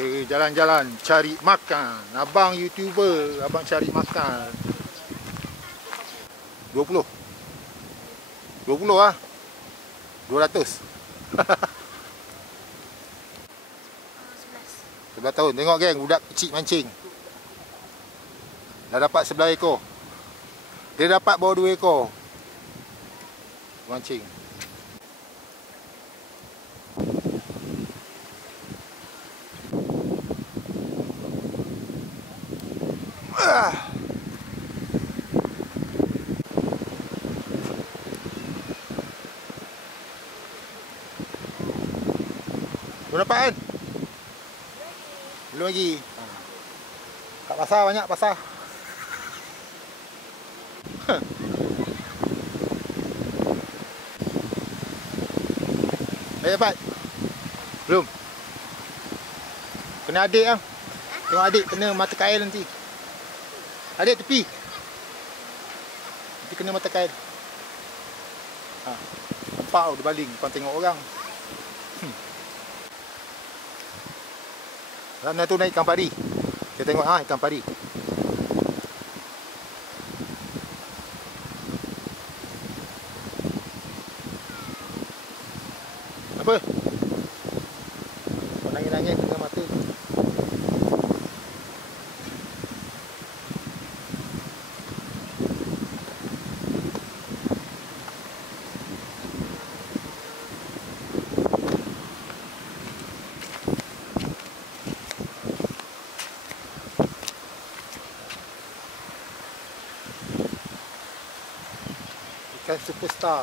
Kita jalan-jalan cari makan. Abang YouTuber, abang cari makan. 20 lah. 200. 11 tahun. Tengok geng, budak kecil mancing. Dah dapat 11 ekor. Dia dapat bawa 2 ekor mancing. Belum dapat kan? Belum lagi. Kat pasar banyak pasar. Dah dapat? Belum? Kena adik lah. Tengok adik kena mata kail nanti. Adik tepi. Nanti kena mata kail. Nampak tau dia baling. Kau tengok orang. Sana tu naik ikan pari. Kita tengok ikan pari. Apa? Kau nangis-nangis dengan mata. Ikan superstar.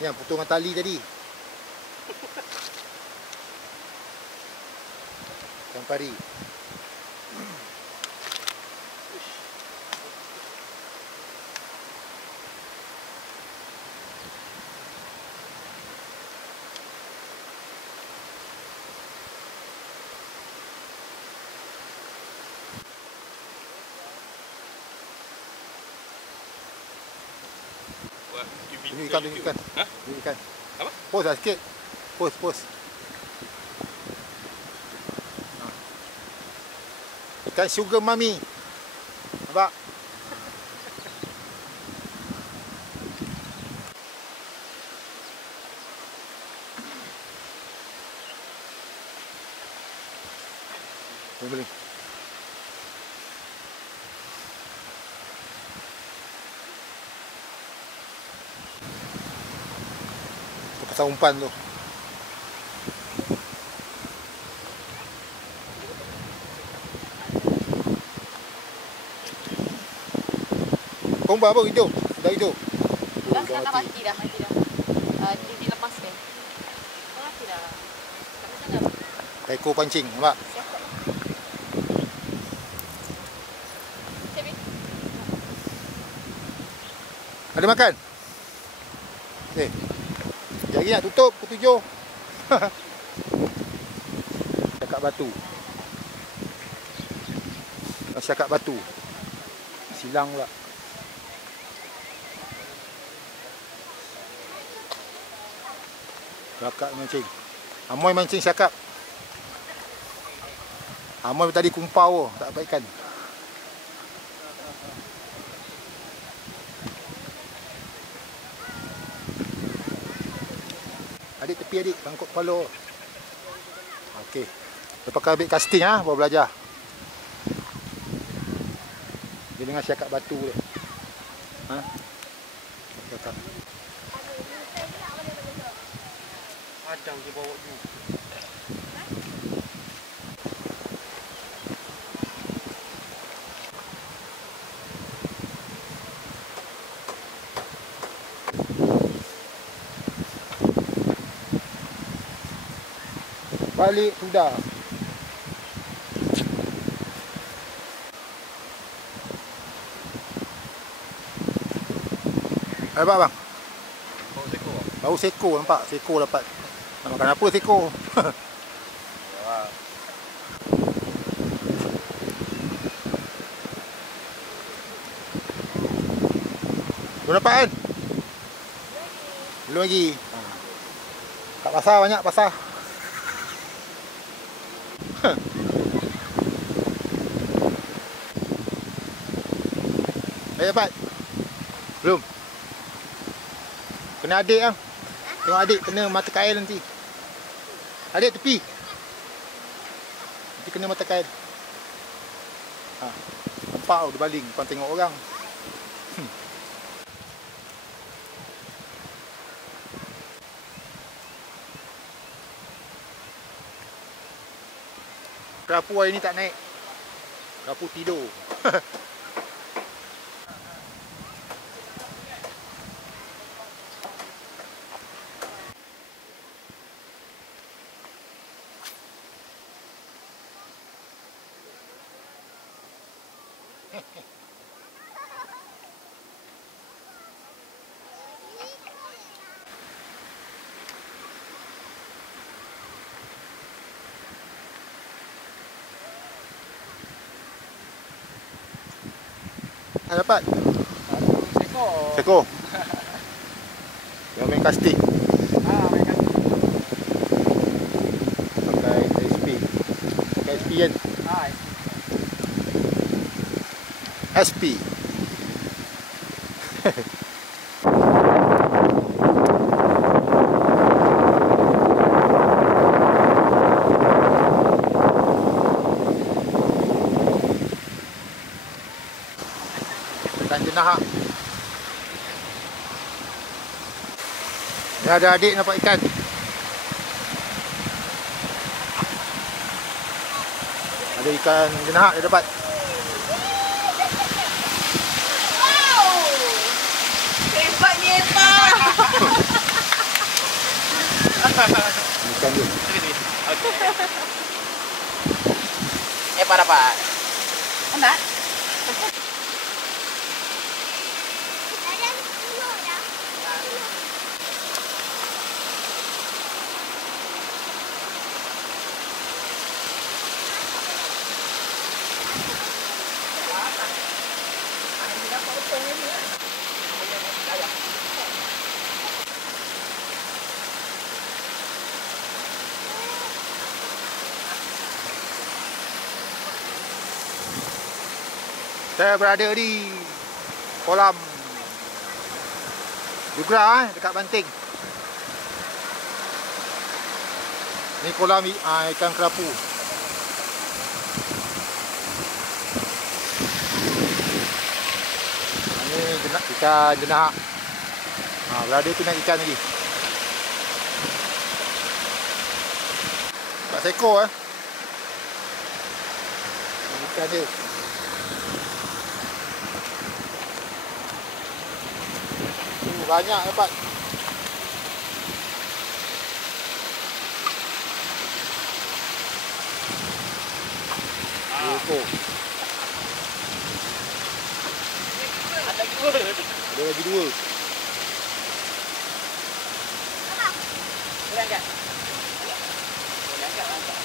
Yang potongan tali tadi. Ikan pari. Ini ikan, ini ikan. Hah? Ini ikan. Apa? Pos lah sikit. Pos. Ikan sugar mami. Nampak? Boleh. Pasal umpan tu. Kau umpan apa hidup? Dah hidup? Dah mati dah. Dilepas kan? Dah mati dah. Kat sana. Ekor pancing, nampak? Ada makan? Jari nak tutup pukul 7. Cakap batu. Cakap batu. Silang pula. Cakap mancing. Amoy mancing cakap. Amoy tadi kumpau tak dapat ikan. Adik tepi adik, bangkok kepala. Okey. Lepas kau ambil casting baru belajar. Dia dengan cakap batu dia. Cakap. Padang dia bawa tu. Balik sudah. Apa bang? Bawa seko. Bau seko nampak. Seko dapat. Nak makan apa seko? Ya. Belum dapat kan? Belum lagi. Kat pasar banyak pasar. Dapat? Belum? Kena adik kan? Tengok adik kena mata kail nanti. Adik tepi. Nanti kena mata kail. Ha. Nampak tau dia baling depan tengok orang. Kerapu hari ni tak naik. Kerapu tidur. Dapat? Sekor. Sekor. Yang main casting. Main kat sini. Pakai SP. Pakai SP kan? SP. Tekan jenah. Dah ada adik nampak ikan. Ada ikan jenah dia dapat. Hebatnya tak? Ikan dia. Apa dapat? Nak? Saya berada di kolam Jugra dekat Banting. Ni kolam ikan kerapu. Ni ikan jenah. Berada tu naik ikan lagi. Tak sekor ikan dia. Banyak dapat. Ekor. Ada lagi dua. Ada lagi dua. Boleh angkat? Boleh angkat.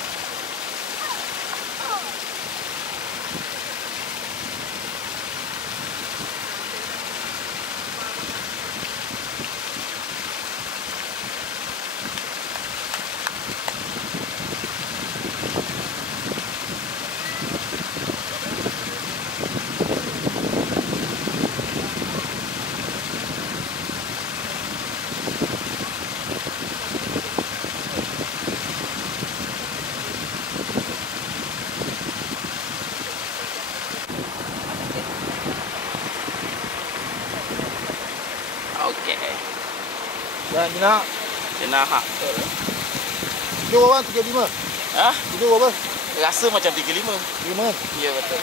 Okey. Dan jenah. Jenah hak. Tidur orang 35. Hah? Tidur berapa? Rasa macam 35. 5. Ya betul.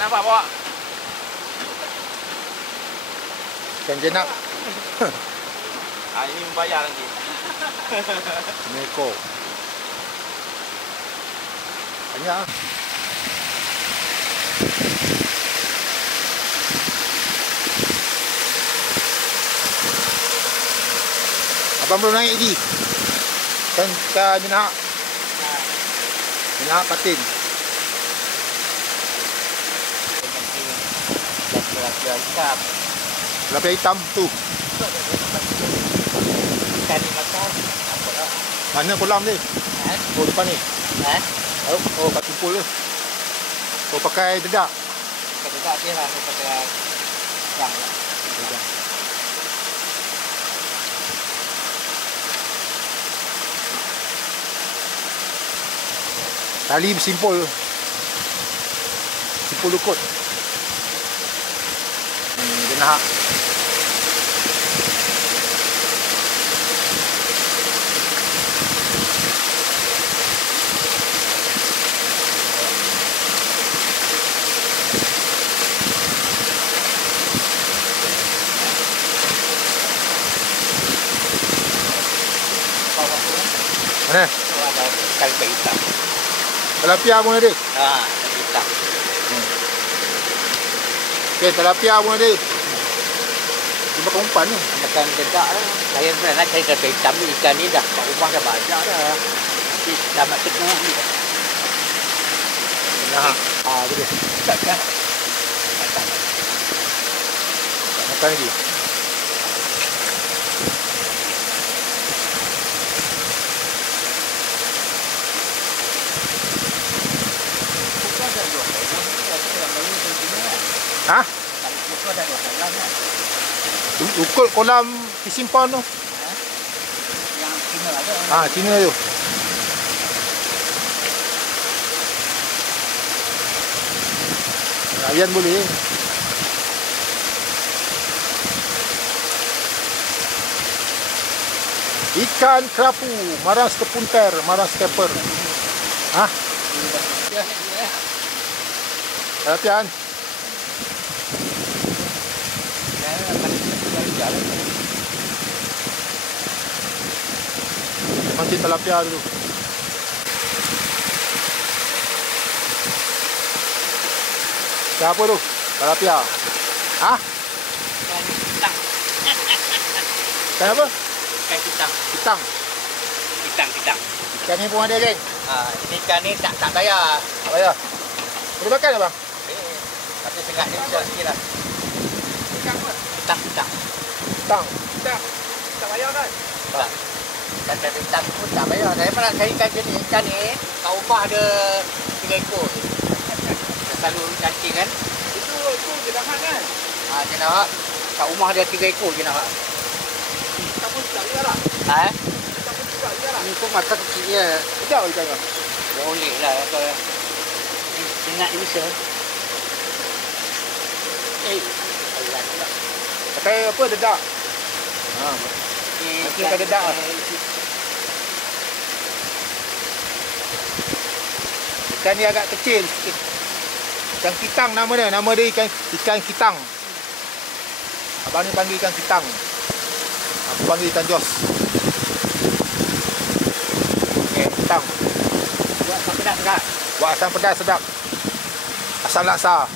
Nampak bawa. Ikan jenah. Ini membayar nanti. Ini ekor. Banyak. Abang belum naik lagi. Kan jenah. Jenah patin. Lapis hitam tu. Ikan ni makan. Mana kolam ni? Oh, depan ni. Oh, kat tumpul tu. Oh, pakai dedak. Pakai dedak je lah. Pakai gang lah. Tali bersimpul. Simpul lukut. Dia nak. Mana? Ada kali hitam. Tilapia pun ada. Hitam. Okey, tilapia pun ada. Dia makan umpan ni. Makan dedak lah. Saya sebenarnya cari kali hitam ni. Ikan ni dah kat rumah dah banyak dah. Tapi dah mak tengah ni. Nah. Boleh. Takkan. Makan lagi. Ha? Ukur kolam disimpan tu. Yang Cina ada. Cina tu. Layan boleh. Ikan kerapu, marang sekepunter, marang skeper. Latihan. Mancing tilapia dulu. Siapa tu? Tilapia. Ikan kitang. Ikan apa? Ikan kitang. Kitang. Kitang. Ikan ni pun ada, geng. Ini ikan ni tak bayar. Tak payah. Boleh makan tak, bang? Tapi sengat ni bisa sikit lah. Kitang apa? Kitang. Kitang. Tak bayar kan? Tak. Ikan kitang pun tak bayar. Saya pernah cari ikan ni. Kat rumah ada 3 ekor. Selalu cacing kan? Itu jenahan kan? Jenahan. Kat rumah ada 3 ekor jenahan. Kita pun tak lihat lah. Kita pun tak lihat lah. Ini pun mata kecilnya. Sedap ikan kau. Boleh lah. Sengat ni bisa. Pakai apa? Dedak. Nanti pakai dedak lah. Ikan ni agak kecil sikit. Ikan kitang nama dia. Nama dia ikan kitang. Abang ni panggil ikan kitang. Aku panggil ikan jos. Okay, kitang. Buat asam pedas sedap. Buat asam pedas sedap. Asam laksa.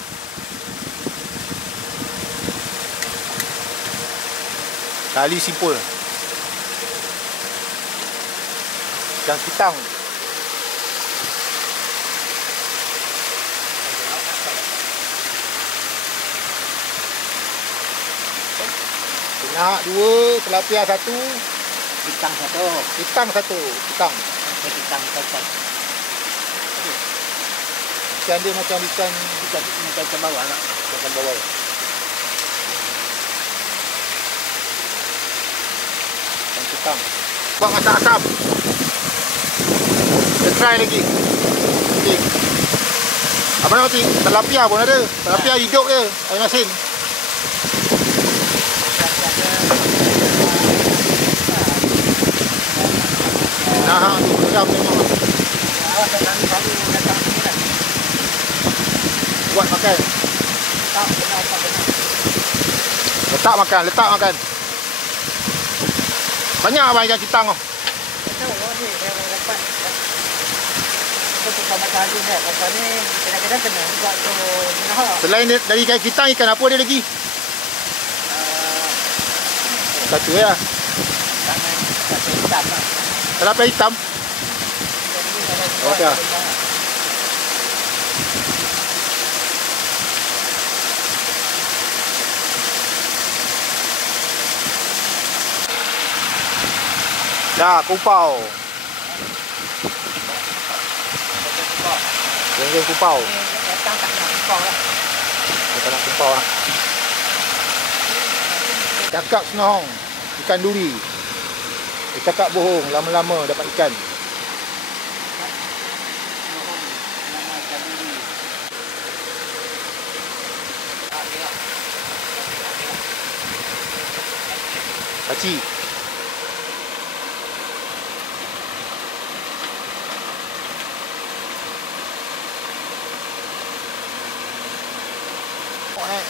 Tali simpul. Ikan kitang. Nak 2, tilapia 1, Kitang 1. kitang 1. Kitang. Kitang 1. Ikan dia macam ikan bawah lah. ikan bawal. Ikan kitang. Buat masak asam. Kita try lagi. Okay. Abang nak tengok tilapia pun ada. Tilapia hidup dia, air masin. Nah, sedap memang. Buat makan. Letak makan. Banyak abang ikan kitang tu. Selain dari ikan kitang, ikan apa dia lagi? Satu ya. Tilapia hitam. Okey. Dah, kupau. Geng-geng kupau. Datang tak nak kau lah. Kita nak kupau lah. Cakap senohong, ikan duri. Cakap bohong, lama-lama dapat ikan. Paci. Oh, naik.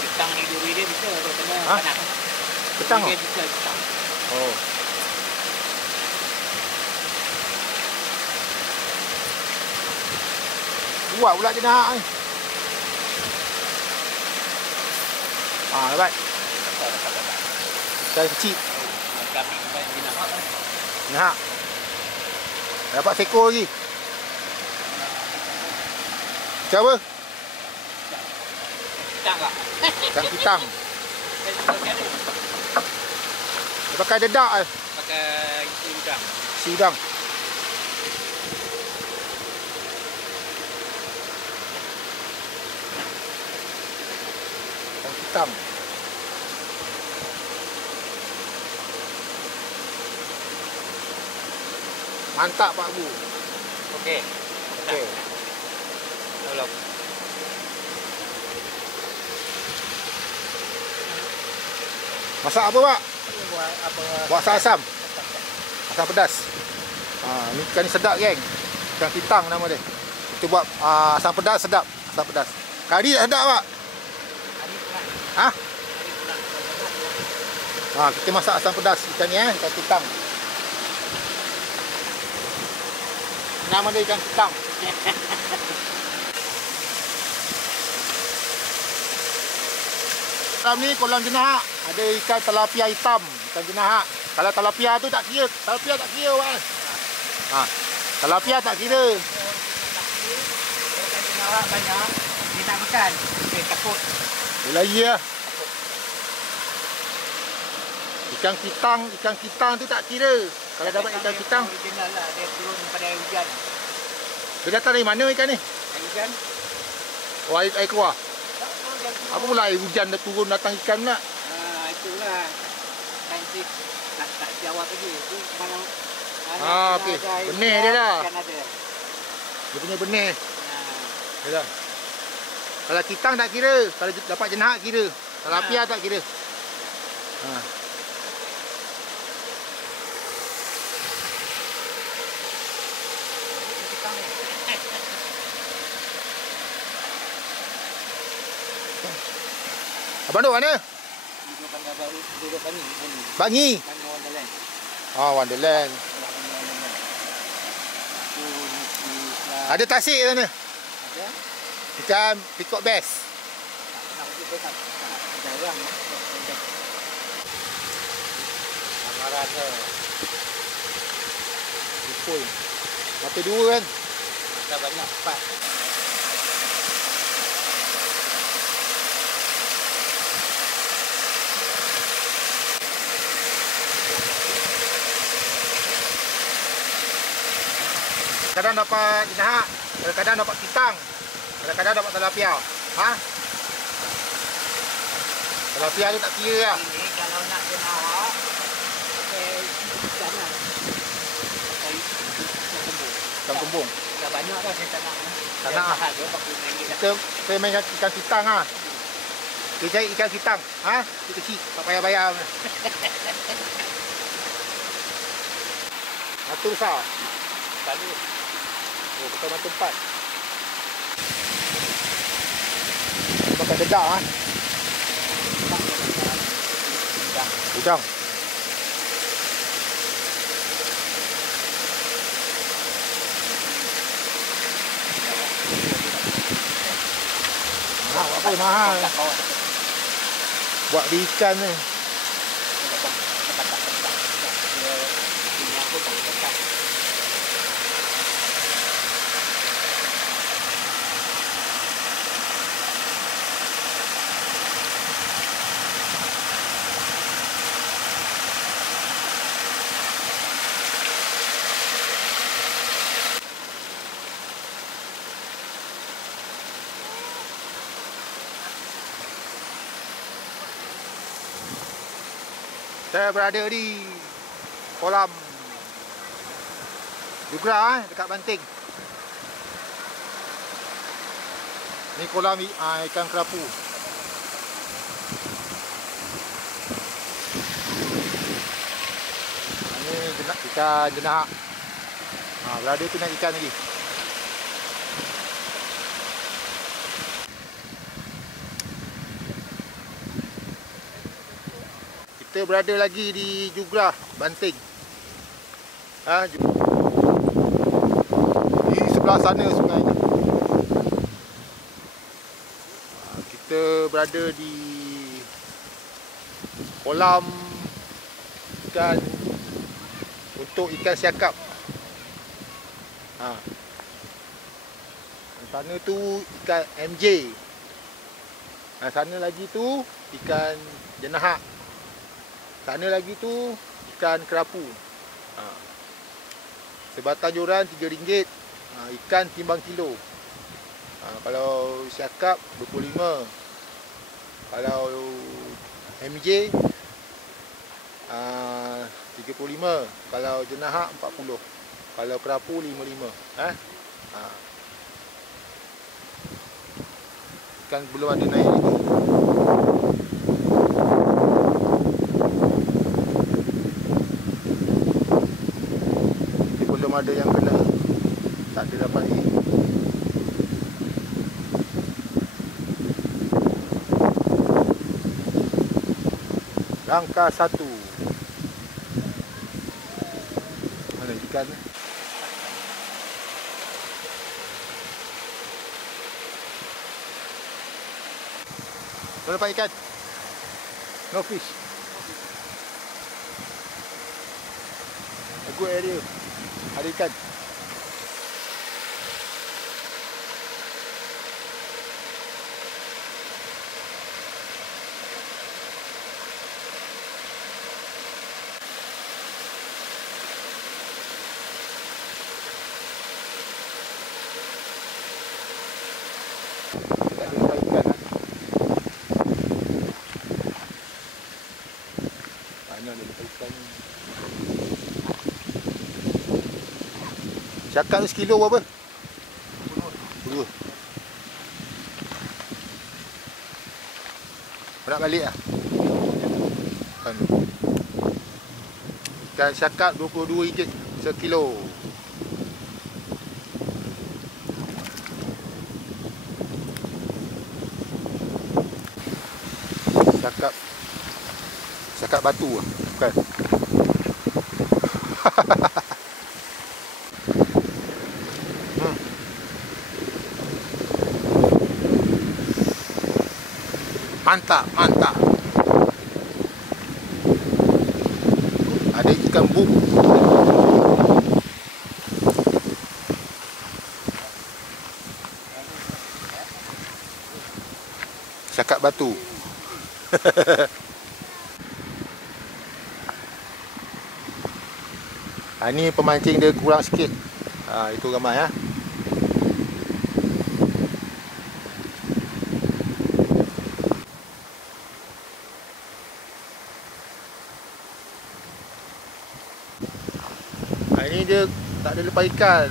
Petang ni duri dia bisa kalau kena Ha? panas. Petang Dia oh? bisa petang. Oh. Buat pula je nak ni. Dapat. Ikan kecil. Kami dia nak makan. Nak. Dapat seekor lagi. Macam apa? Petang lah. Ikan kitang. Dia pakai dedak ke? Pakai itu udang. Si udang. Ikan kitang. Mantap Pak Bu. Okey. Okey. Tolong. Masak apa Pak? Buat apa? Buat asam. Asam pedas. Ni ikan ni sedap geng. Ikan kitang nama dia. Kita buat asam pedas sedap. Asam pedas. Kari tak sedap Pak? Ha? Kita masak asam pedas ikan ni ikan kitang. Nama dia ikan kitang. Dalam ni kolam jenahak ada ikan tilapia hitam, ikan jenahak. Kalau tilapia tu tak kira, tilapia tak kira Pak. Tilapia tak kira. Ikan jenahak banyak. Dia nak makan. Dia takut. Yelah iya. Ikan kitang tu tak kira. Kalau dapat ikan kitang, original lah. Dia turun pada air hujan. dia datang dari mana ikan ni? Air hujan. Oh, air keluar. Dia turun. Apa pula air hujan dah turun datang ikan pula? Itulah. Saintis tak jawab lagi. Itu mana Okey. Benih dia lah. Ikan ada. Dia punya benih. Yalah. Kalau kitang tak kira, kalau dapat jenahak kira. Tilapia tak kira. Abang duduk mana? Duduk Bandar Baru, duduk Bangi. Bangi. Bangi Wonderland. Wonderland. Ada tasik kat sana. Ada? Ikan peacock bass. Tak pergi besar. Jarang. Amaran tu. Betul. Mata dua kan? Dah banyak 4. Kadang dapat jenahak, kadang dapat kitang, kadang dapat tilapia. Tilapia tu tak kira lah. Ini kalau nak jenahak, pakai ikan lah. Pakai ikan Ikan kembung. dah banyak dah saya tak nak. Tak nak. Mahal dia RM40 dah. Kita main ikan kitang lah. Kita cari ikan kitang. Dia kecil, tak payah bayar. Mata besar. Selalu. Oh, pakai mata 4. Pakai dedak udang. Apa mahal. Buat di ikan ni. Saya berada di kolam Jugra dekat Banting. Ni kolam ikan kerapu. Ni ikan jenak. Berada tu naik ikan lagi. Kita berada lagi di Jugra, Banting. Di sebelah sana sungai ni. Kita berada di kolam ikan untuk ikan siakap. Sana tu ikan MJ. Sana lagi tu ikan jenahak. Sana lagi tu ikan kerapu. Sebatang joran RM3. Ikan timbang kilo. Kalau siakap 25. Kalau MJ 35. Kalau jenahak 40. Kalau kerapu 55. Ikan belum ada naik lagi. Belum ada yang kena. Tak ada dapat ni. Langkah 1. Mana ikan ni? Kau dapat ikan? No fish. A good area. Ada ikan. Tak ada lepas ikan. Mana ada lepas ikan ni? Cakap tu sekilo berapa? 10. Nak balik lah. Ikan cakap RM22 sekilo. Cakap batu lah. Bukan. Mantap, mantap. Ada ikan buk. Cakap batu. Ni pemancing dia kurang sikit. Itu ramai ya. Ini dia tak ada lepas ikan.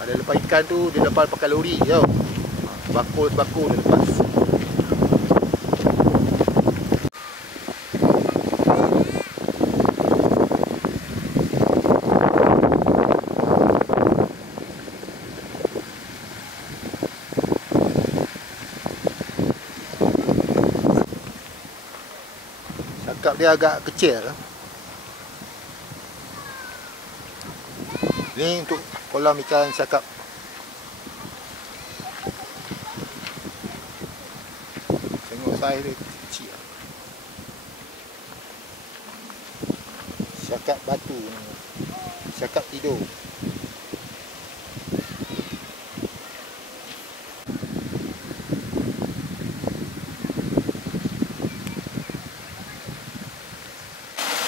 Ada lepas ikan tu dia lepas pakai lori tau. Bakul dia lepas. Cakap dia agak kecil. Ni untuk kolam ikan cakap. Tengok saiz dia kecil. Cakap batu. Cakap tidur.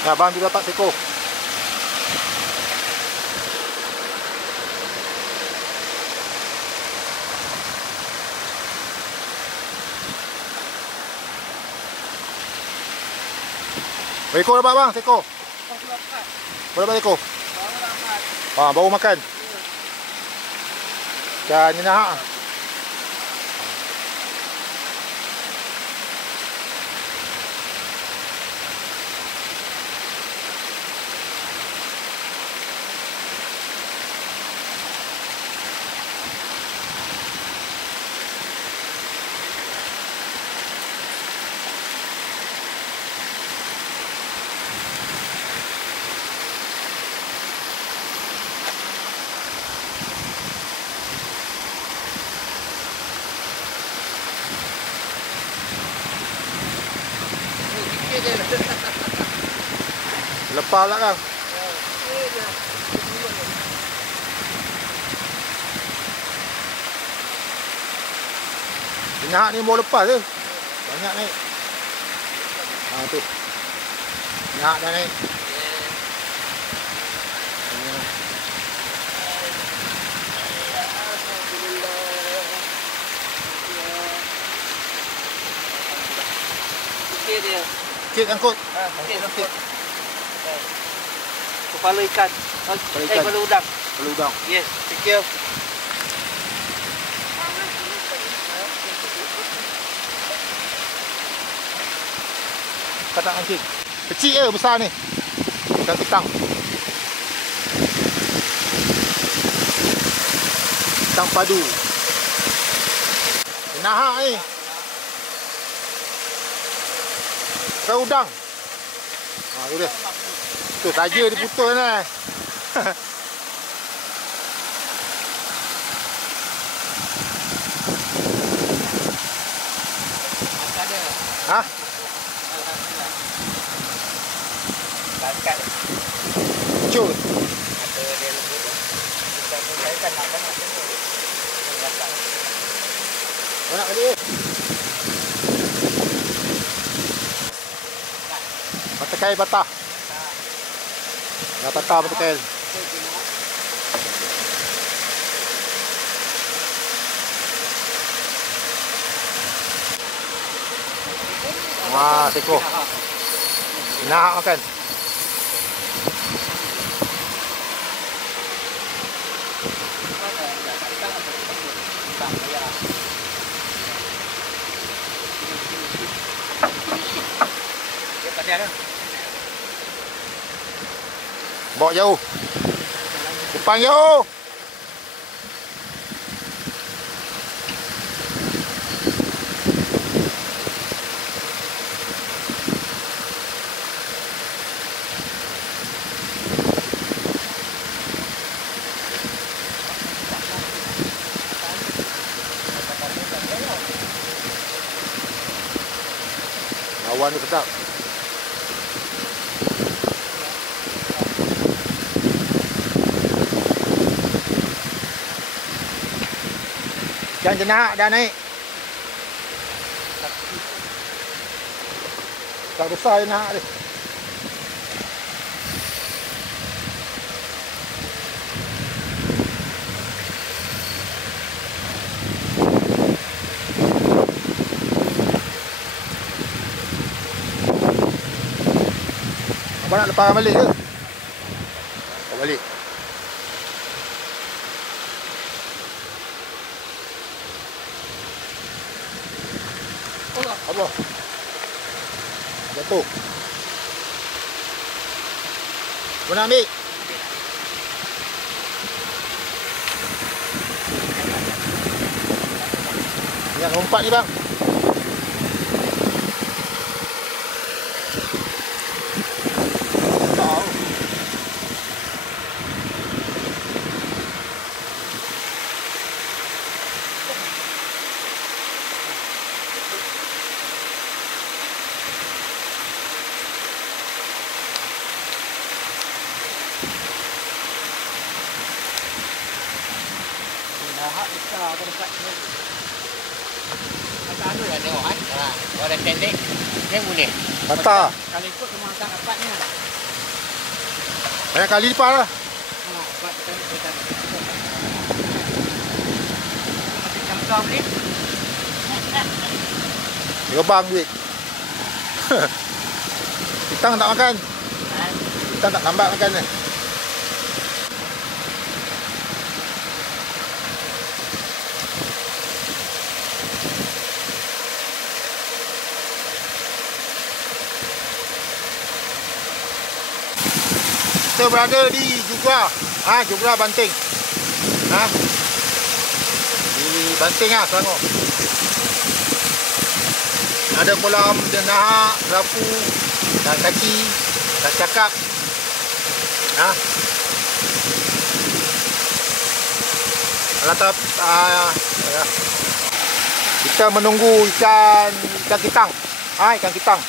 Abang juga dapat seekor. Berapa ekor dapat bang? Seekor? Berapa ekor? Baru makan. Dan ni nak. Lepas lah kan. Minyak ni baru lepas je. Banyak naik. Tu. Minyak dah naik. Sikit dia. Sikit angkut. Sikit angkut. Kepala ikan. Kepala udang. Kepala udang. Yes, thank you. Kau tak mancing. Kecil ke besar ni? Ikan ketang. Ketang padu. Nahak ni. Ikan udang. Tu dia. Tu saja diputus ni. Ha? Angkat. Cur. Ada dia lembut. Saya kan nak banyak semua. Banyak kali. Batakai batah. Dah batah batakai. Wah, teko. Nak makan. Bawa jauh. Depan jauh. Lawan ni sedap. Ikan jenak dah naik. Tak besar jenak dia. Abang nak lepas balik ke? Lepas balik. Apa? Jatuh. Mana ambil? Yang lompat ni bang. Hak besar ke dekat ni. Macam anu lah tengok kan. Orang pendek. Dia boleh. Patah. Kalau ikut memang tak dapat ni. Banyak kali lepas lah. Dapat kita. Macam kau ni. Rebang duit. Kitang tak makan. Kitang tak lambat makan ni. Kita berada di Jugra, Jugra Banting. Di Banting Selangor. Ada kolam jenahak, kerapu dan kaci dan cakap. Kita menunggu ikan kitang. Ikan kitang.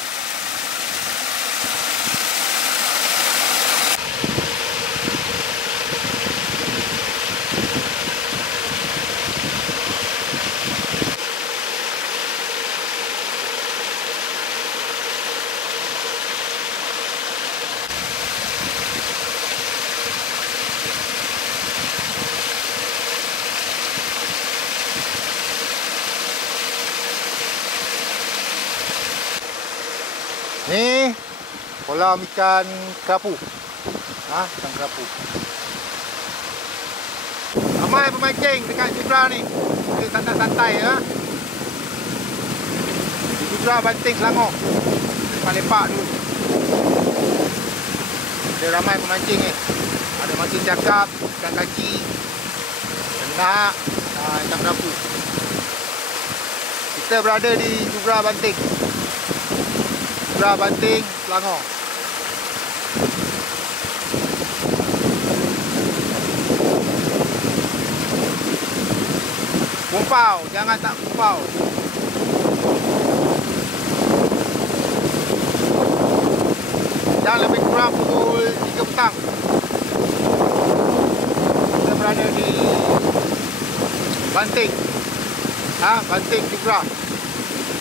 Ni kolam ikan kerapu. Ikan kerapu. Ramai pemancing dekat Jugra ni. Dia santai-santai Di Jugra Banting Selangor. Lepak-lepak dulu. Ada ramai pemancing ni. Ada mancing cakap, ikan kaci, jenahak, ikan kerapu. Kita berada di Jugra Banting. Jugra Banting, Selangor. Kumpau, jangan tak kumpau. Dan lebih kurang pukul 3 petang. Kita berada di Banting. Banting Jugra,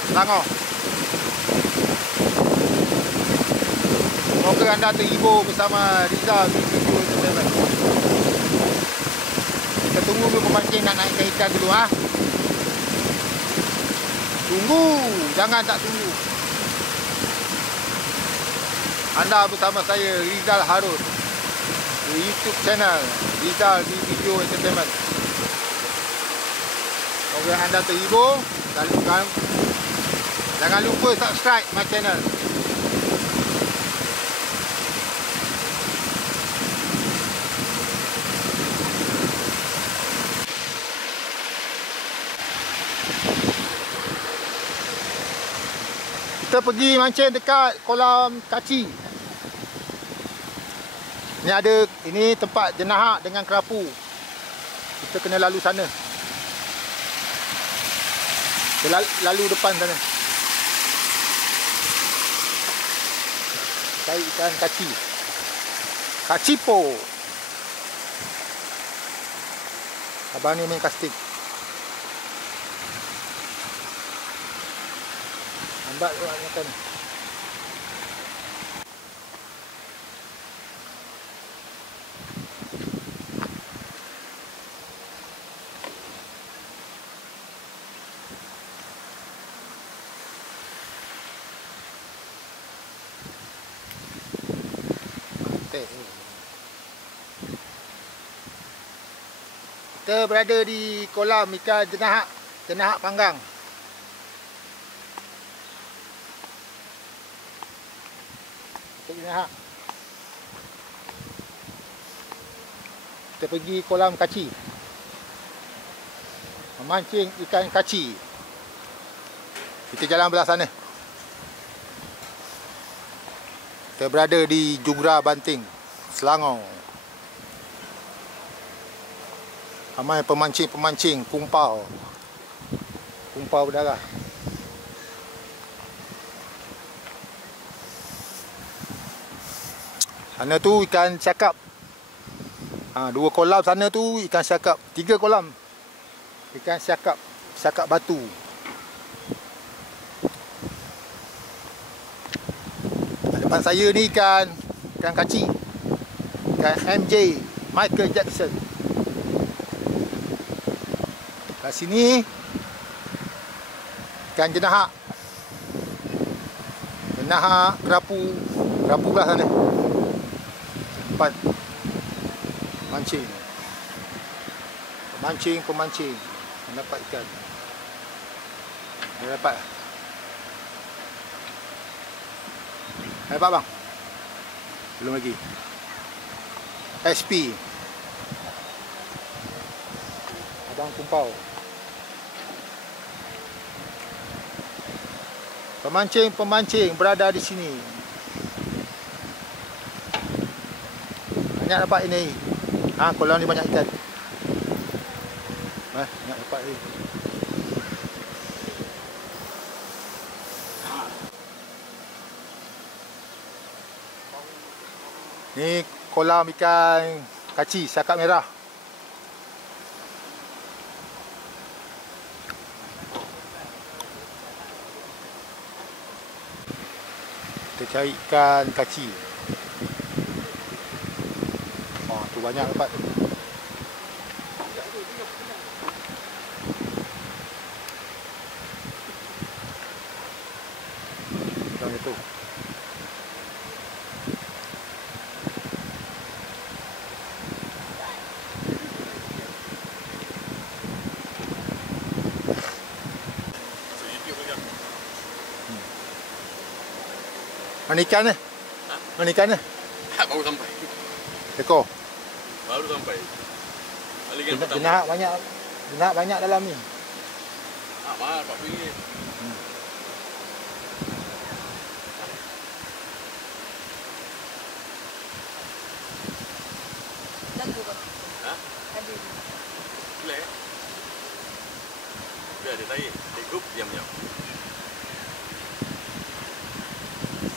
Selangor. Semoga anda terhibur bersama Rizal Video Entertainment. Kita tunggu dulu pemancing nak naikkan ikan dulu. Tunggu, jangan tak tunggu. Anda bersama saya Rizal Harun di YouTube channel Rizal Video Entertainment. Semoga anda terhibur dan jangan lupa subscribe my channel. Kita pergi mancing dekat kolam kaci. Ini tempat jenahak dengan kerapu. Kita kena lalu sana. Kita lalu depan sana. Cari ikan kaci. Kacipo. Abang ni main casting. Lambat tu nak makan. Kita berada di kolam ikan jenahak panggang. Kita pergi kolam kaci, memancing ikan kaci. Kita jalan belah sana. Kita berada di Jugra Banting, Selangor. Ramai pemancing kumpau berdarah. Sana tu ikan cakap. 2 kolam sana tu ikan cakap. 3 kolam ikan cakap batu. Depan saya ni ikan kaci. Ikan MJ, Michael Jackson. Kat sini ikan jenahak kerapu Berapa belah sana? 4 mancing. Pemancing dapat ikan. Dah dapat. Dapat bang? Belum lagi. SP. Abang Kumpau. Pemancing berada di sini. Banyak dapat ini. Kolam ni banyak ikan. Banyak dapat ni. Ni kolam ikan kaci sakap merah. Kita cari ikan kaci. Tu banyak dapat. Macam itu. Mana ikan ni? Mana ikan ni? Baru sampai. Ekor. Baru sampai. Balikan pertama. Jenak banyak dalam ni. Mahal RM40. Lagu bang. Ada. Boleh. Biar dia tarik. Tegup diam-diam.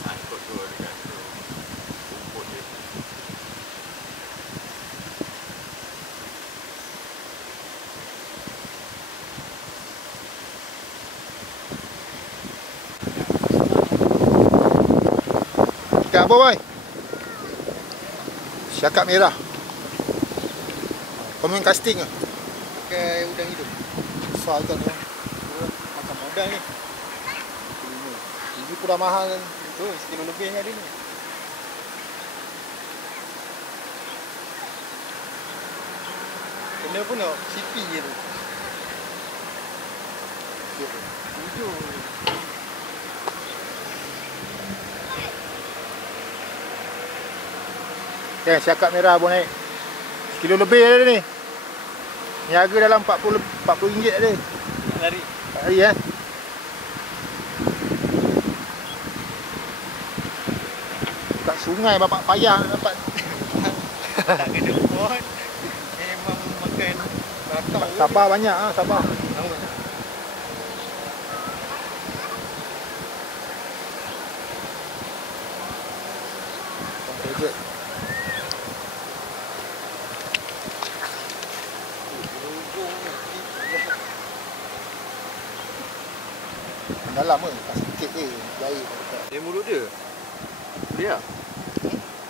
Sangkut tu dekat tu. Rumput dia. Ikan apa boy? Syakap merah. Kau main casting ke? Pakai udang hidup. Besar ikan ni. Macam modal ni. Ini pun dah mahal kan. Tu, RM10 lebih ada ni. Kena pun nak CP je tu. Hijau. Syakap merah pun naik. Sekilo lebih ada ni. Ni harga dalam RM40 ada. Lari. Hari kat sungai bapak payah dapat. Tak kena buat. Memang makan bakau. Sabar banyak sabar. Kejut. Dalam ke? Tak sikit je. Air. Dari mulut dia. Dia.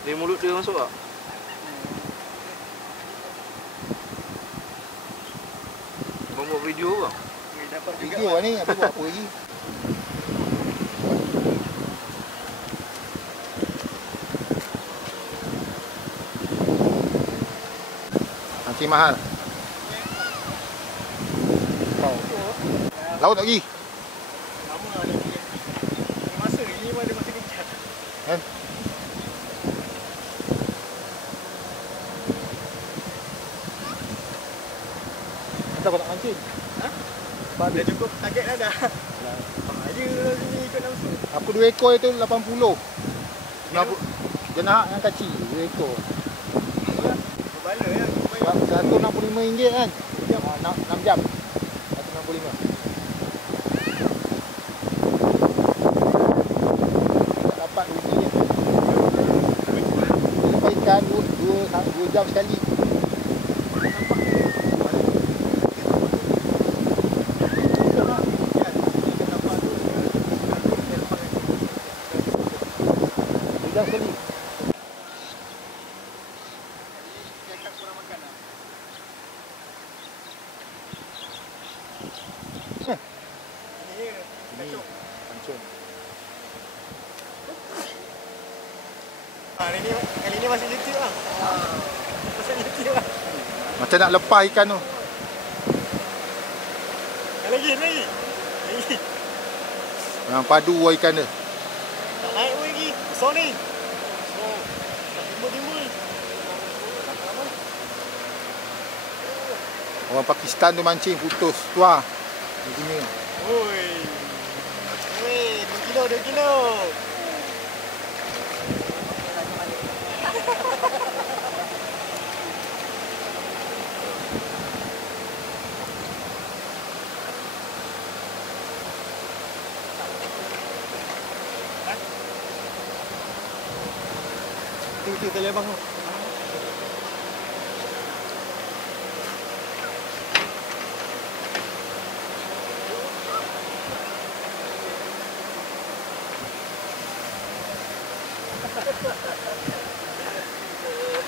Dari mulut dia masuk tak? Abang buat video bang? Dapat juga. Video ni apa buat apa lagi? Mancing mahal. Laut tak pergi? Lama ada lagi. Masa ini pun ada masa kejap. Kan? Entah kau tak mancing? Dah cukup target dah. Aja sini ikut langsung. Aku 2 ekor itu 80. 90 jenah yang kecil 2 ekor. Berbala ya. RM165 kan? 6 jam. 165. Tak dapat rugi je. Lepas ikan 2 jam sekali. Sekali. Cakap kurang makan lah. Ini ya, kacau. Pancung. Ini masih YouTube lah. Masih YouTube lah. Macam nak lepas ikan tu. Lagi. Memang padu ikan dia. Tak naik pun lagi. Besar ni. Timbul. Orang Pakistan tu mancing putus. Tu lah. Begini. Oi. Weh, 2 kilo. Tu tali abang tu.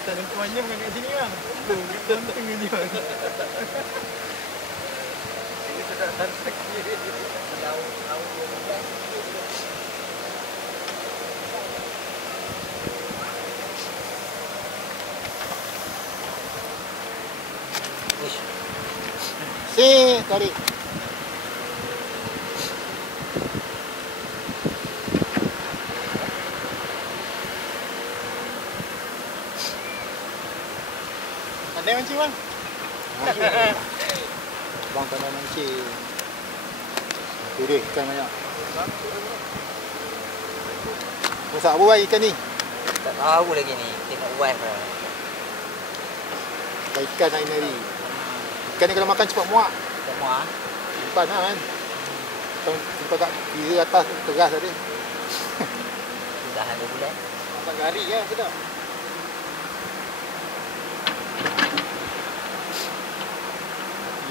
Tak ada kuahnya bukan kat sini bang. Tu, kat tengah ni bang. Ini sudah santai. Tarik. Pandai mancing bang. Bang pandai mancing. Tu dia ikan banyak. Masak apa ikan ni? Tak tahu lagi ni. Tengok wife lah. Ikan lain hari. Ikan ni kalau makan cepat muak. Semua. Simpan lah kan. Simpan kat kiri atas teras tadi. Dah ada bulan. Masak gari kan sedap.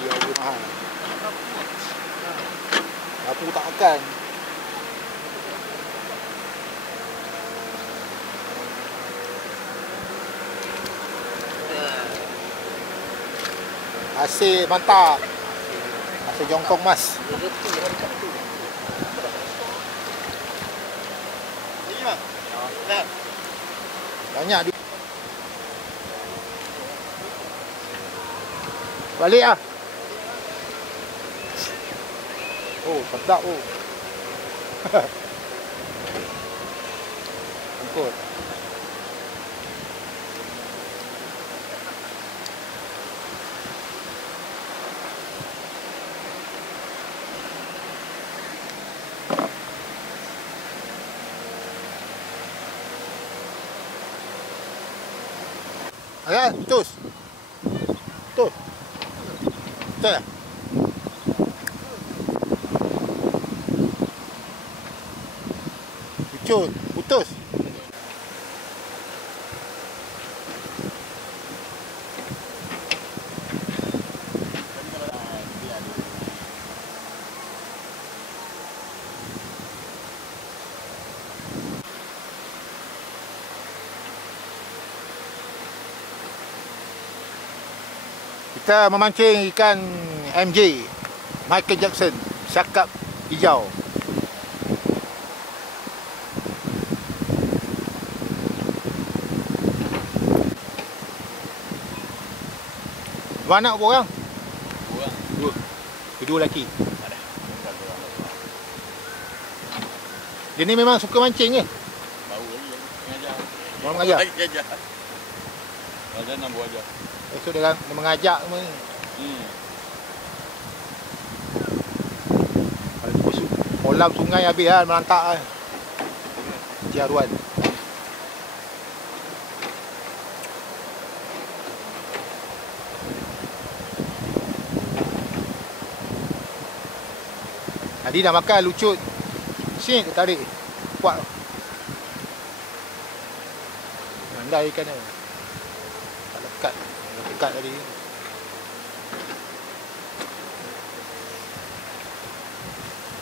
Dia ada mahal. Aku tak makan. Hasil mantap. Hasil jongkong mas. Ini bang. Sedap. Banyak dia. Balik ah. Oh, sedap oh. Angkut. Ada, putus. Betul. Betul tak? Putus. Kita memancing ikan MJ Michael Jackson, syakap hijau. Dua anak berapa orang? Dua. Kedua lelaki. Dia ni memang suka mancing ke? Bau lagi mengajar. Orang mengajar? Mengajar. Ada 6 buah aja. Esok dia mengajak semua ni. Kolam sungai habis kan melantak kan. Ciaruan. Tadi dah makan lucut. Sini tu tarik. Kuat. Mandai ikan dia. Tak lekat. Lekat tadi.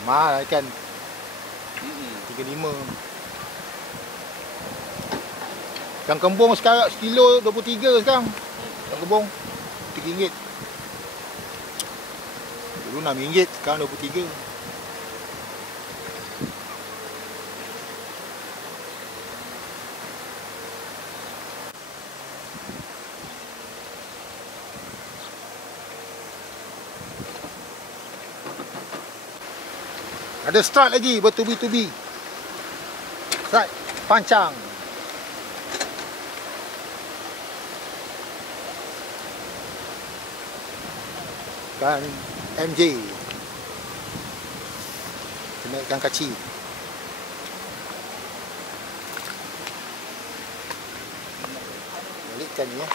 Mahal ikan. 35. Ikan kembung sekarang sekilo 23 sekarang. Ikan kembung RM3. Dulu RM6, sekarang 23. Ada strike lagi bertubi-tubi. Strike pancang. Dan MJ. Kena ikan kaci. Balikkan ni ya.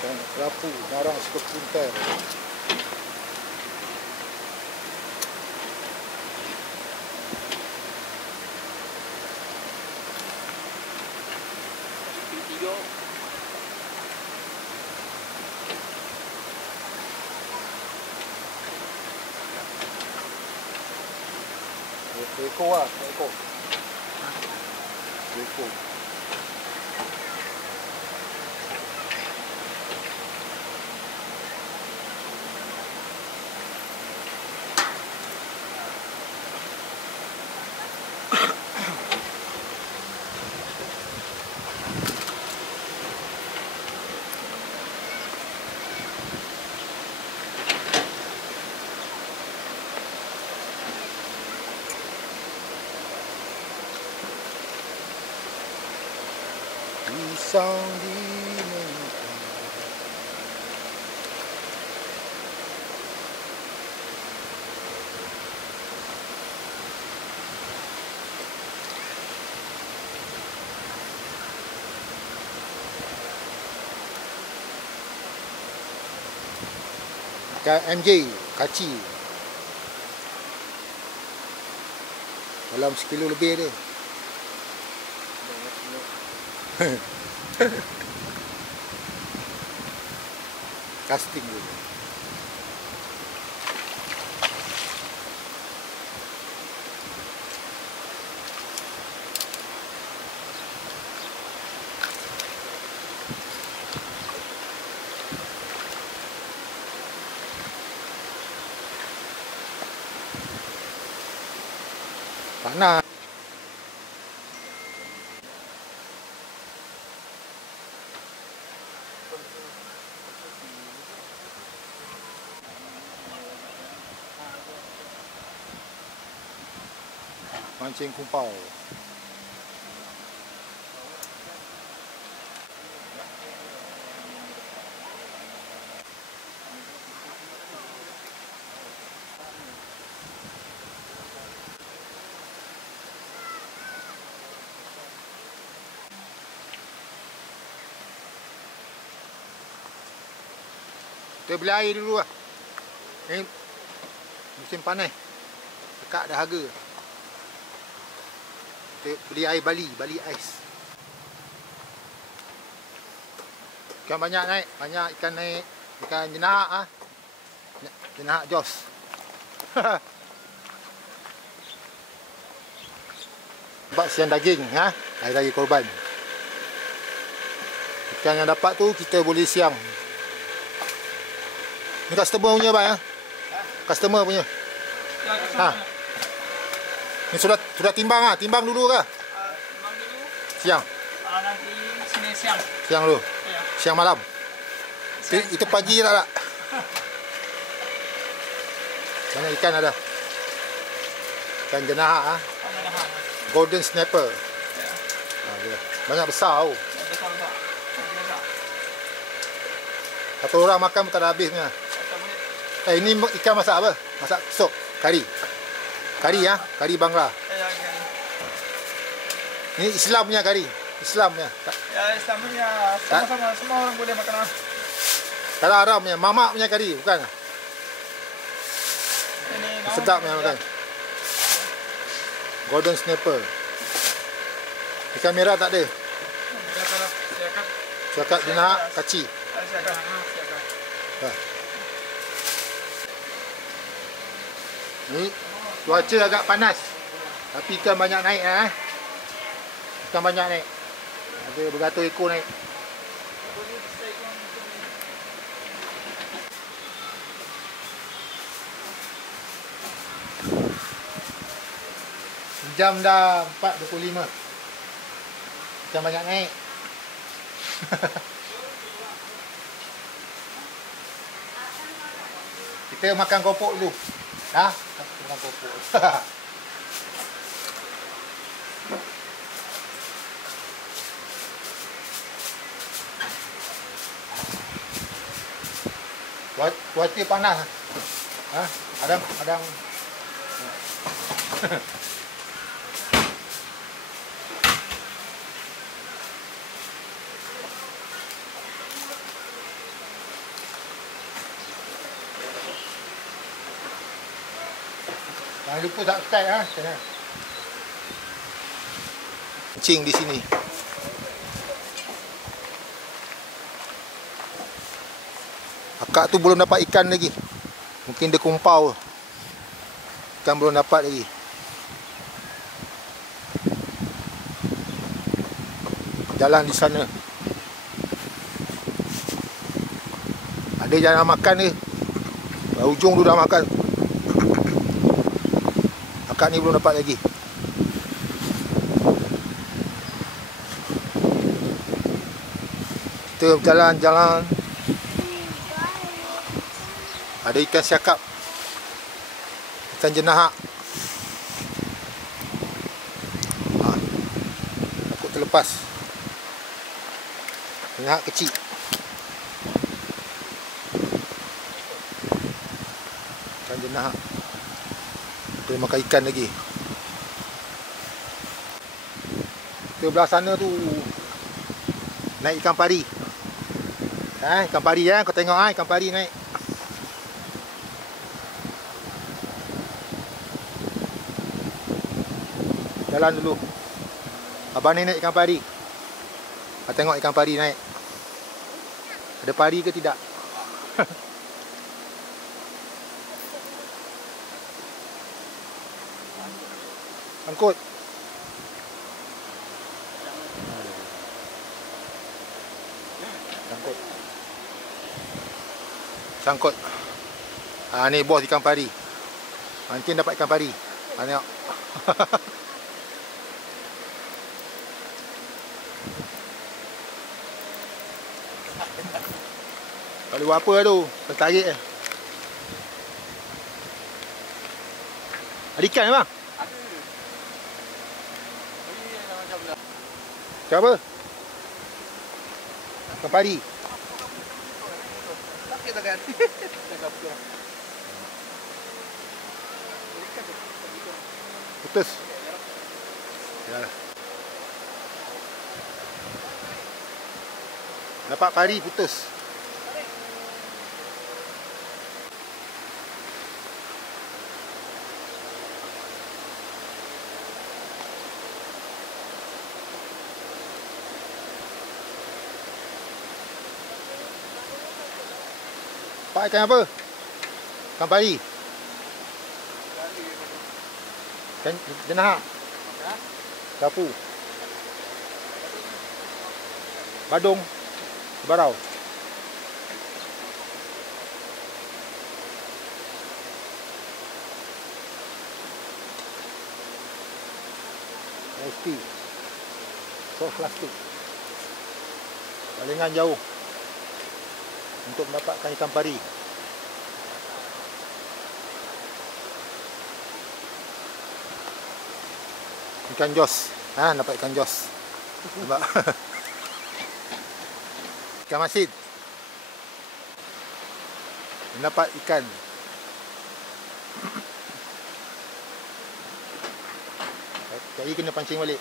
Dan kerapu narang sekepuntar. Tiga. Ekor lah, ekor. Ekor. Pisang diminta. MJ kaci dalam 1 kilo lebih dia. Casting dulu. Panas. Mancing kumpau. Kita beli air dulu lah. Ini musim panas. Dekat dah harga. Kita beli air Bali ais. Ikan banyak naik, banyak ikan naik. Ikan jenahak ah. Jenahak Jos. Nampak siang daging ha, hari raya korban. Ikan yang dapat tu kita boleh siang. Ni customer punya bang ya. Customer punya. Ha. Ni sudah timbang ah, timbang dulu ke? Timbang dulu. Siang. Nanti sini siang. Siang dulu. Ya. Siang malam. Siang. Itu pagi tak? Banyak ikan ada. Ikan jenahak ah. Golden snapper. Ya. Dia. Banyak besar oh. Besar-besar. Satu orang makan pun tak ada habisnya. Ini ikan masak apa? Masak sup, kari. Kari ya, kari Bangla. Ya, Ini Islam punya kari. Islam punya. ya Islam punya sama-sama semua orang boleh makan. Kalau Arab punya, mamak punya kari, bukan? Ini Sedap punya makan. Golden snapper. Ikan merah tak ada. Siakat jenahak kaci. Ha. Ni cuaca agak panas. Tapi ikan banyak naik eh. Ikan banyak naik. Ada beratus ekor naik. Jam dah 4.25. Ikan banyak naik. Kita makan kopok dulu. Ha? Kita makan kopok. Cuaca panas. Ha? Adang. Jangan lupa subscribe channel. Kencing di sini. Akak tu belum dapat ikan lagi. Mungkin dia kumpau. Ikan belum dapat lagi. Jalan di sana. Ada jalan makan ni. Ujung tu dah makan. Akak ni belum dapat lagi. Kita jalan-jalan. Ada ikan siakap. Ikan jenahak. Takut terlepas. Jenahak kecil. Ikan jenahak. Kita makan ikan lagi. Ke belah sana tu naik ikan pari. Ikan pari kau tengok ikan pari naik. Jalan dulu. Abang ni naik ikan pari. Tengok ikan pari naik. Ada pari ke tidak? Angkut. Sangkut. Ni bos ikan pari. Mancing dapat ikan pari. Tengok. Tak boleh buat apa tu. Tertarik je. Ada ikan ke bang? Ikan apa? Ikan pari. Putus. Yalah. Dapat pari putus. Pak ikan apa? Ikan pari. Ikan jenahak. Gapu. Badung. Barau. ST. Sos plastik. Palingan jauh. Untuk mendapatkan ikan pari. Ikan jos. Dapat ikan jos. Nampak? Ikan masin. Dapat ikan. Jadi kena pancing balik.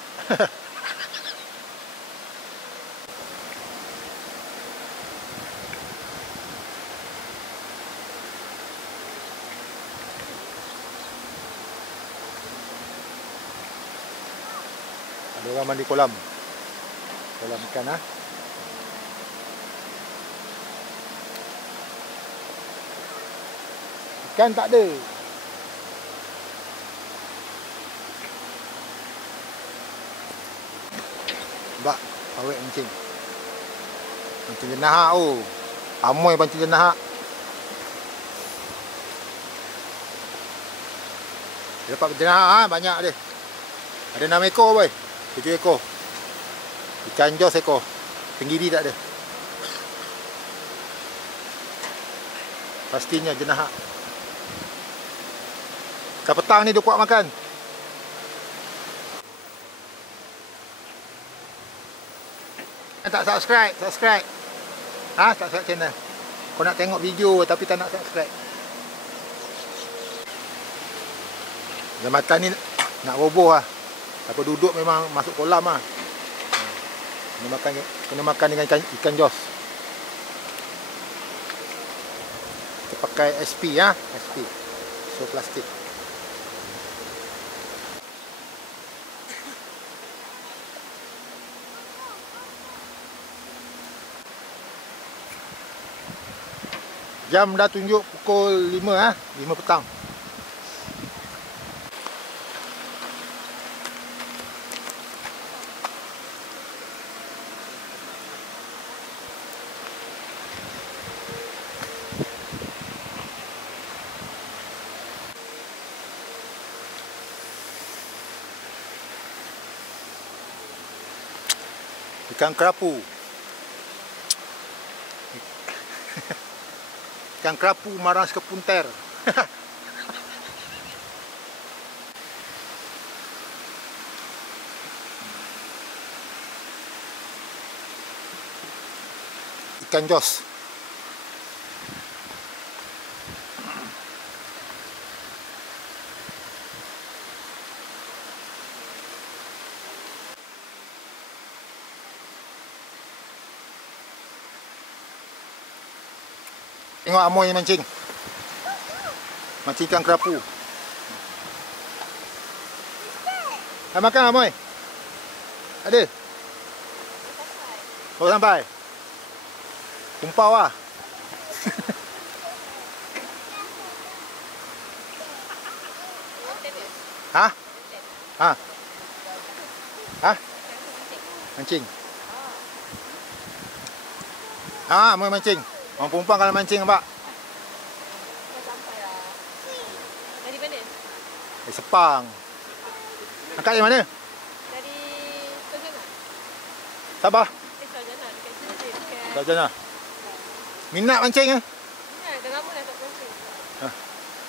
Ada orang mandi kolam. Kolam ikan Ikan tak ada. Nampak awet mancing. Mancing jenahak Amoy pancing jenahak. Dia dapat jenahak banyak dia. Ada 6 ekor boy. 7 ekor. Ikan jos ekor. Tenggiri tak ada. Pastinya jenahak. Kat petang ni dia kuat makan. Tak subscribe. Ha, subscribe channel. Kau nak tengok video tapi tak nak subscribe. Jambatan ni nak roboh lah. Apa duduk memang masuk kolam lah. Kena makan dengan ikan jos. Kita pakai SP ya, SP. So plastik. Jam dah tunjuk pukul 5 ah, 5 petang. Ikan kerapu. Ikan kerapu marang sekepunter. Ikan jos. Tengok Amoy mancing. Mancing ikan kerapu. Dah makan Amoy? Ada? Baru sampai? Kumpau lah. Ha? Ha? Ha? Mancing. Ha, Amoy mancing. Orang perempuan kalau mancing nampak? Dah sampai lah. Dari mana? Dari Sepang. Angkat dari mana? Dari Sarjana. Sabah. Sarjana dekat sini je. Dekat... Sarjana. Minat mancing ke? Ya, dah lama dah tak mancing.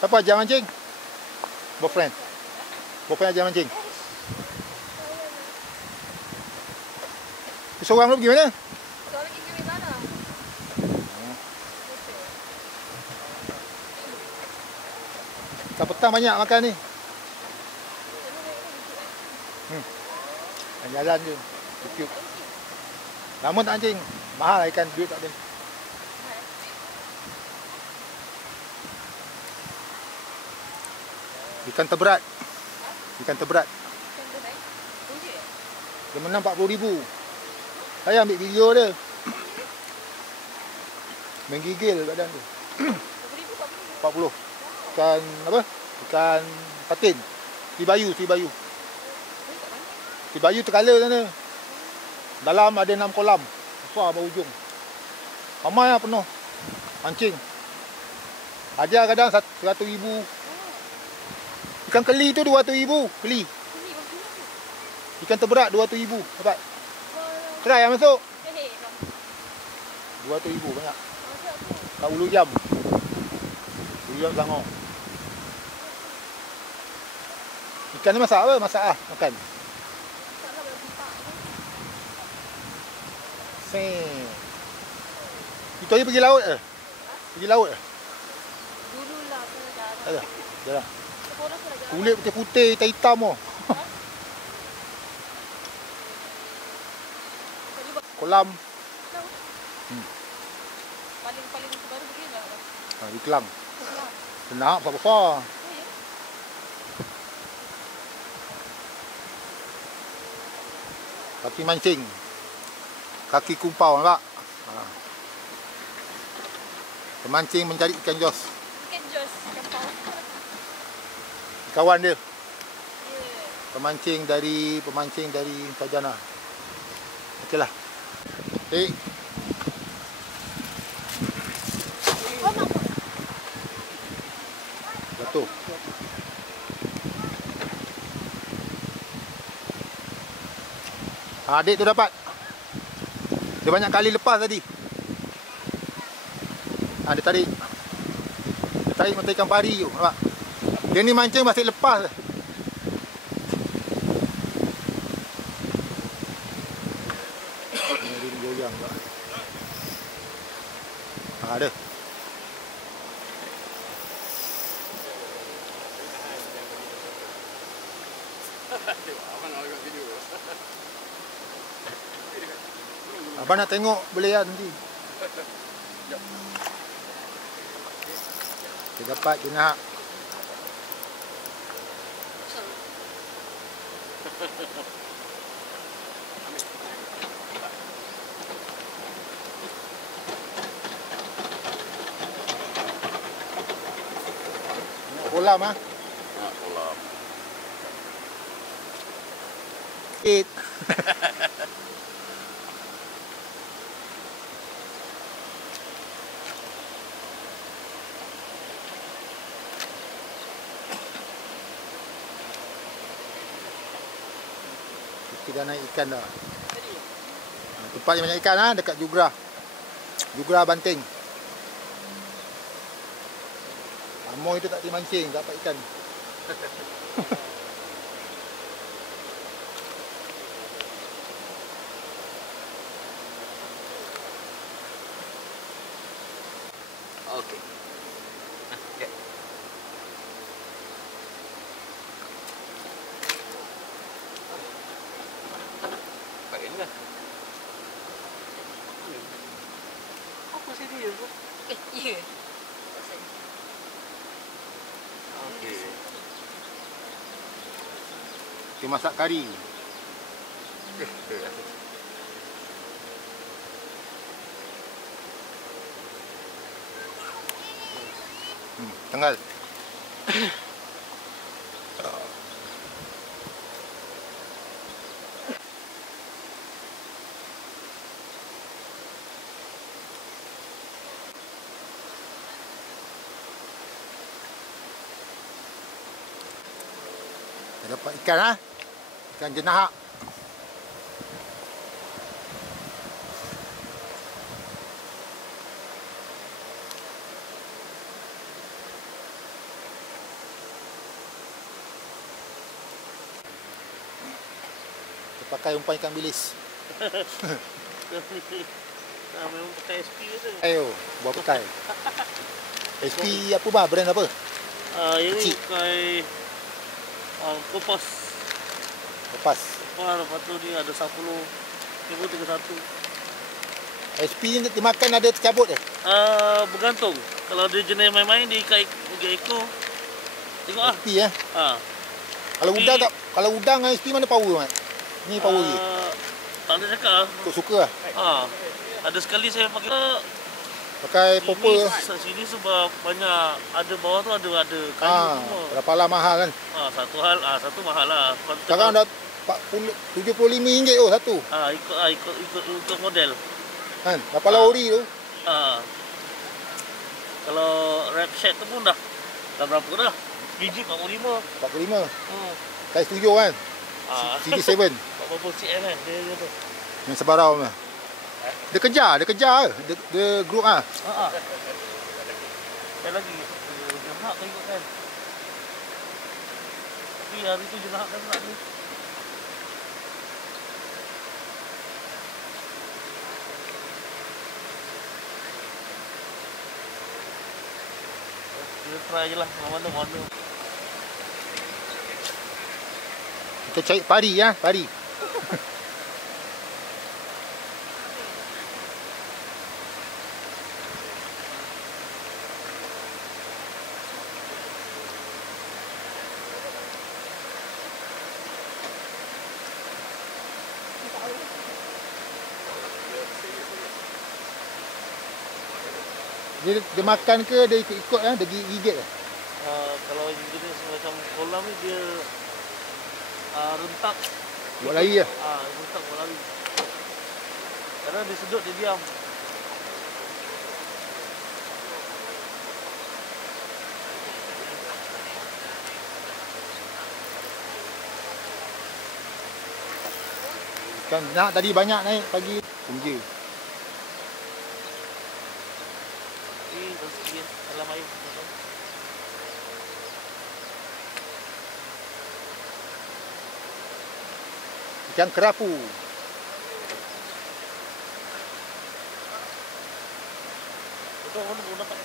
Siapa ajar mancing? Boyfriend. Boyfriend ajar mancing. Seorang lu pergi mana? Seorang lagi kiri sana. Kat petang banyak makan ni. Jalan je. YouTube. Lama tak mancing. Mahal ikan, duit tak ada. Ikan terberat. Ikan terberat. Dia menang 40,000. Saya ambil video dia. Menggigil badan tu. 40. Ikan apa? Ikan patin. Tibayu. Tibayu terkala sana. Dalam ada 6 kolam. Besar berhujung. Ramai lah penuh. Mancing. Ajar kadang 100,000. Ikan keli tu 200,000. Keli. Ikan terberat 200,000. Dapat. Try lah masuk. 200,000 banyak. Kat Ulu Jam. Ulu Jam Selangor. Ikan ni masak apa? Masak lah. Makan. Itu aja pergi laut ke? Pergi laut ke? Dulu lah. Tak ada. Jarang. Kulit putih-putih, hitam-hitam oh. Kolam. Paling terbaru pergi tak? Di Kelang. Senang, besar-besar. Kaki mancing. Kaki kumpau nampak? Pemancing mencari ikan jos. Ikan jos, ikan paus. Kawan dia. Ya. Pemancing dari Sarjana. Okeylah. Baik. Jatuh. Adik tu dapat. Dia Dia banyak kali lepas tadi. Dia tarik. Dia tarik mata ikan pari tu, nampak? Dia ni mancing masih lepas. Dia goyang pula. Ada. Abang nak tengok boleh lah nanti. Kita dapat jenak. Kolam ah. Kolam. It. Kita dah naik ikan dah. Tempat yang banyak ikan ah, dekat Jugra. Jugra Banting. Amoy itu tak dimancing, tak dapat ikan. Okey. Okay. Pakai ni kan? Apa serius tu? Ya. Okey. Kita masak kari. Tenggal. Kita dapat ikan ah. Ikan jenahak. Pakai umpan ikan bilis. Memang pakai SP je. Ayo, buat pakai. SP apa bah? Brand apa? Ini Kecil. pakai Kopas. Lepas. Lepas tu ni ada 10. Tiba 31. SP ni dimakan ada tercabut ke? Bergantung. Kalau dia jenis main-main dia ikat ekor. Tengok ah. SP eh. Kalau Tapi- udang tak, kalau udang dengan SP mana power mat? Ni power lagi. Tak ada cakap lah. Kau suka lah. Ada sekali saya pakai Pakai popper. sini sebab banyak ada bawah tu ada kayu semua. Berapa lah mahal kan? Satu mahal lah. Sekarang dah 75 ringgit oh satu. Ikut model. Kan? Berapa lah ori tu? Kalau wrap set tu pun dah berapa dah? Biji 45. 45. Saiz 7 kan? CD7. Berapa cm kan dia tu. Yang sebarau ni. Dia kejar ke? Dia group ah. Sekali lagi jenahak kau ikut kan. Tapi hari tu jenahak kan tak ada. Kita try je lah mana-mana. Kita cari pari ya, pari. Dia makan ke dia ikut-ikut dia gigit ke? Kalau jenis macam kolam ni dia rentak. Buat lari lah. Rentak buat lari. Kadang dia sedut dia diam. Kan nak tadi banyak naik pagi. Punja. Terus sikit dalam air. Ikan kerapu. Betul pun belum dapat.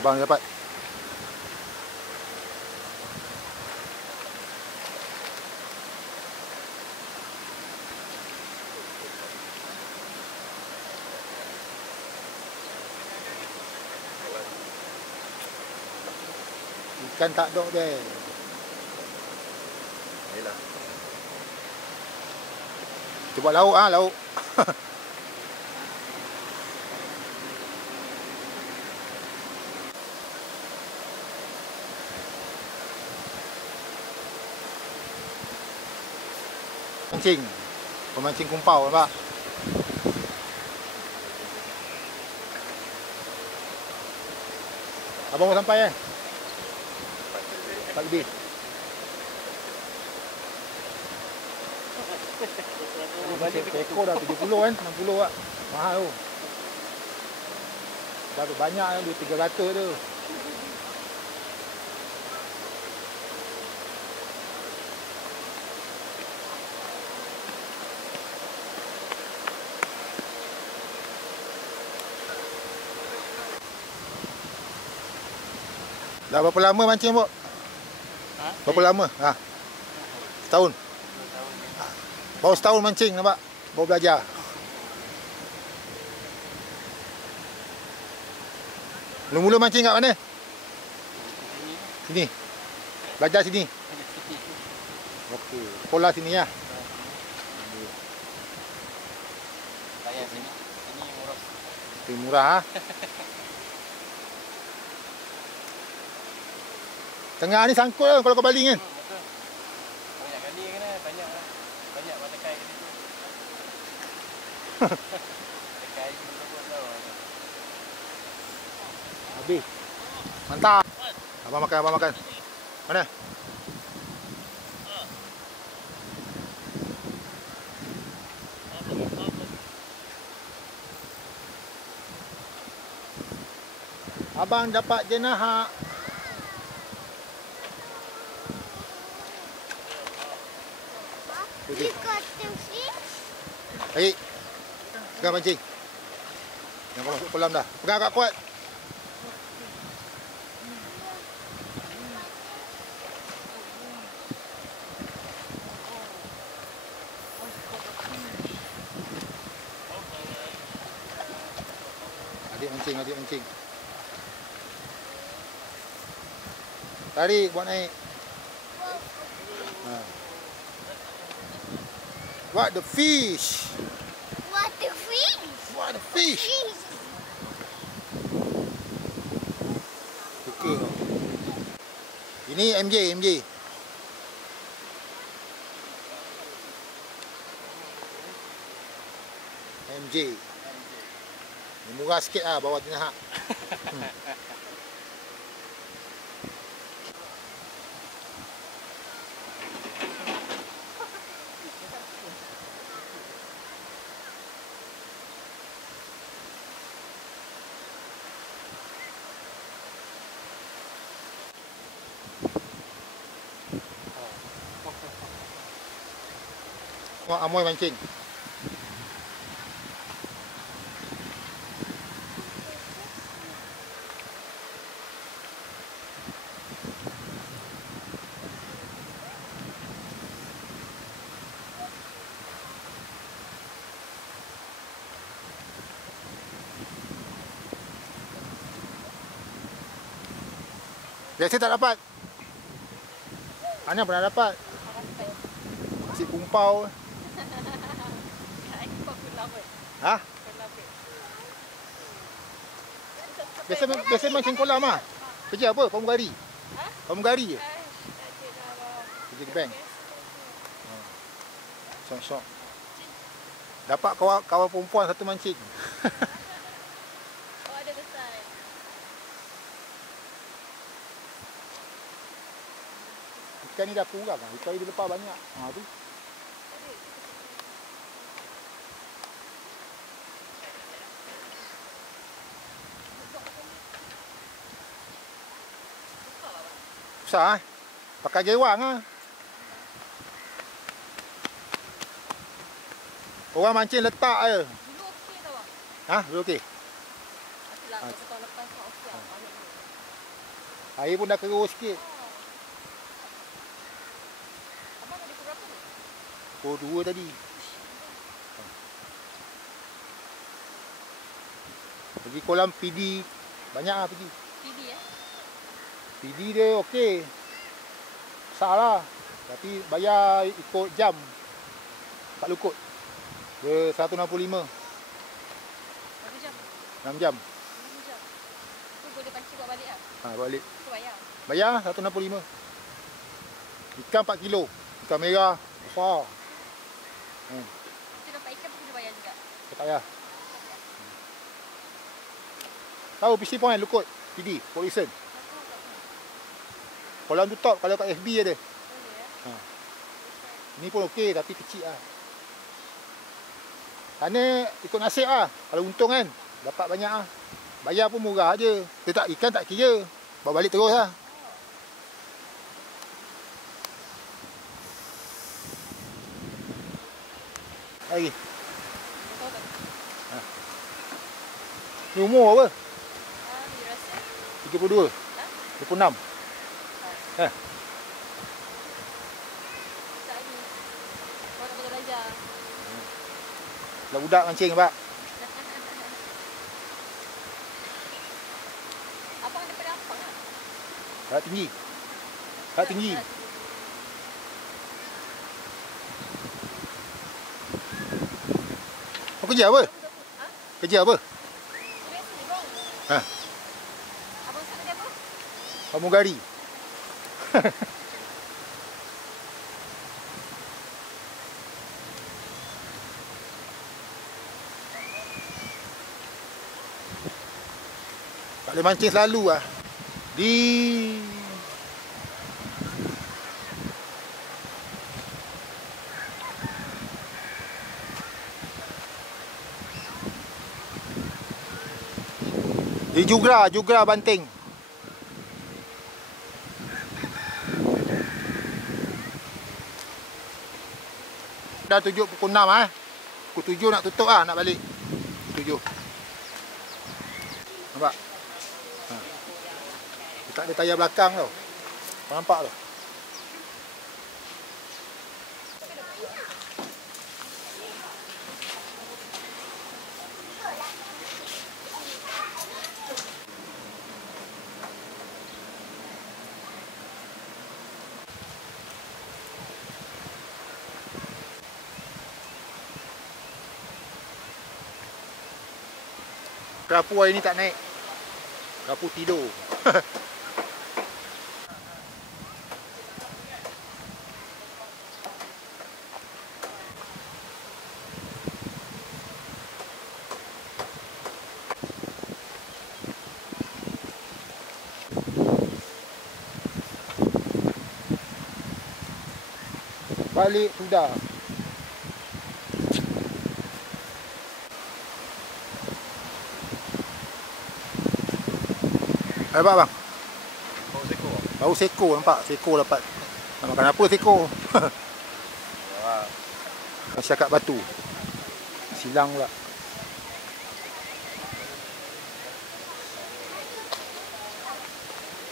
Abang dapat. Ikan tak dok dia. Yalah. Kita buat lauk ah, lauk. Mancing. Pemancing kumpau nampak. Abang mau sampai 4 lebih. Ekor dah 70 kan, 60 lah. Mahal tu. Dah tu banyak kan, 200-300 tu. Dah berapa lama mancing, Bok? Ha? Berapa lama? Ha. Setahun. Baru setahun mancing, nampak? Baru belajar. Mula-mula mancing kat mana? Sini. Belajar sini. Okey. Sekolah sini ya. Bayar sini. Sini murah. Itu murah ha. Tengah ni sangkut lah kalau kau baling kan. Betul. Banyak kali kena, banyak batakai kali tu. Batakai dulu pun tahu. Habis. Mantap. Abang makan, abang makan. Mana? Abang dapat jenahak. You got the fish? Baik. Pegang pancing. Yang kau masuk kolam dah. Pegang agak kuat. Adik mancing, adik mancing. Tarik, buat naik. Ha. What the fish? What the fish? What the fish? Fish. Suka. Ini MJ. Ini murah sikit lah bawah jenahak. Tengok Amoy mancing. Biasa tak dapat. Ana pernah dapat. Si kumpau. Ha? Biasa mancing kolam ah. Kerja apa? Pramugari. Ha? Pramugari je. Tak ada dah, abang. Kerja di bank. Syok. Dapat kawan perempuan satu mancing. Oh, ada besar. Ikan ni dah kurang lah. Ikan ni dia lepas banyak. Ha tu. Susah pakai gewang ah. Orang mancing letak je. Dulu okey tau bang. Ha, dulu okey. Nantilah Ah. satu tahun lepas kau okey lah. Air pun dah keruh sikit. Abang ada berapa ni? Pukul 2 tadi. Pergi kolam PD banyak lah pergi. PD PD dia okey. Besar lah. Tapi bayar ikut jam. Tak lukut. Dia 165. Berapa jam? 6 jam. 6 jam. Tu boleh pancing buat balik lah. Ha, balik. Tu bayar. Bayar 165. Ikan 4 kilo. Ikan merah. Besar. Tu dapat ikan pun kena bayar juga. Tak payah. Tahu PC Point lukut. PD. Port Dickson. Aku tak pernah. Kolam tu top kalau kat FB ada. Boleh ya. Ni pun okey tapi kecil lah. Sana ikut nasib lah. Kalau untung kan, dapat banyak lah. Bayar pun murah je. Dia tak, ikan tak kira. Bawa balik terus lah. Lagi. Tahu tak? Ni umur apa? Ni rasa 32. 26. tak ni. Kau tak boleh belajar. Dah budak mancing pak. Abang daripada apa lah? Kat tinggi. Kat tinggi. Kau kerja apa? Ha? Kerja apa? Biasa je bang. Ha, Abang sana dia apa? pramugari. Tak boleh mancing selalu lah. Di Jugra Banting. Dah 7 pukul 6 Pukul 7 nak tutup nak balik. 7. Nampak? Ha. Dia tak ada tayar belakang tau. Kau nampak tau. Kerapu hari ni tak naik. Kerapu tidur. Balik sudah. Nampak bang? Bau seko. Bau seko nampak. Seko dapat. Nak makan apa seko? Masyarakat batu. Silang pula.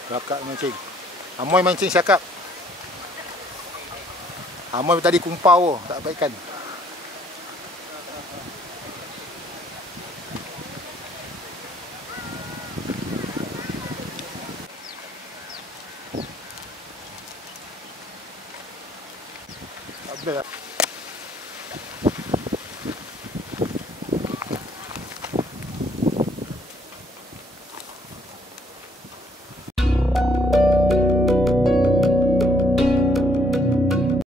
Kakak mancing. Amoy mancing syakap. Amoy tadi kumpau tak dapat ikan. Tak boleh lah.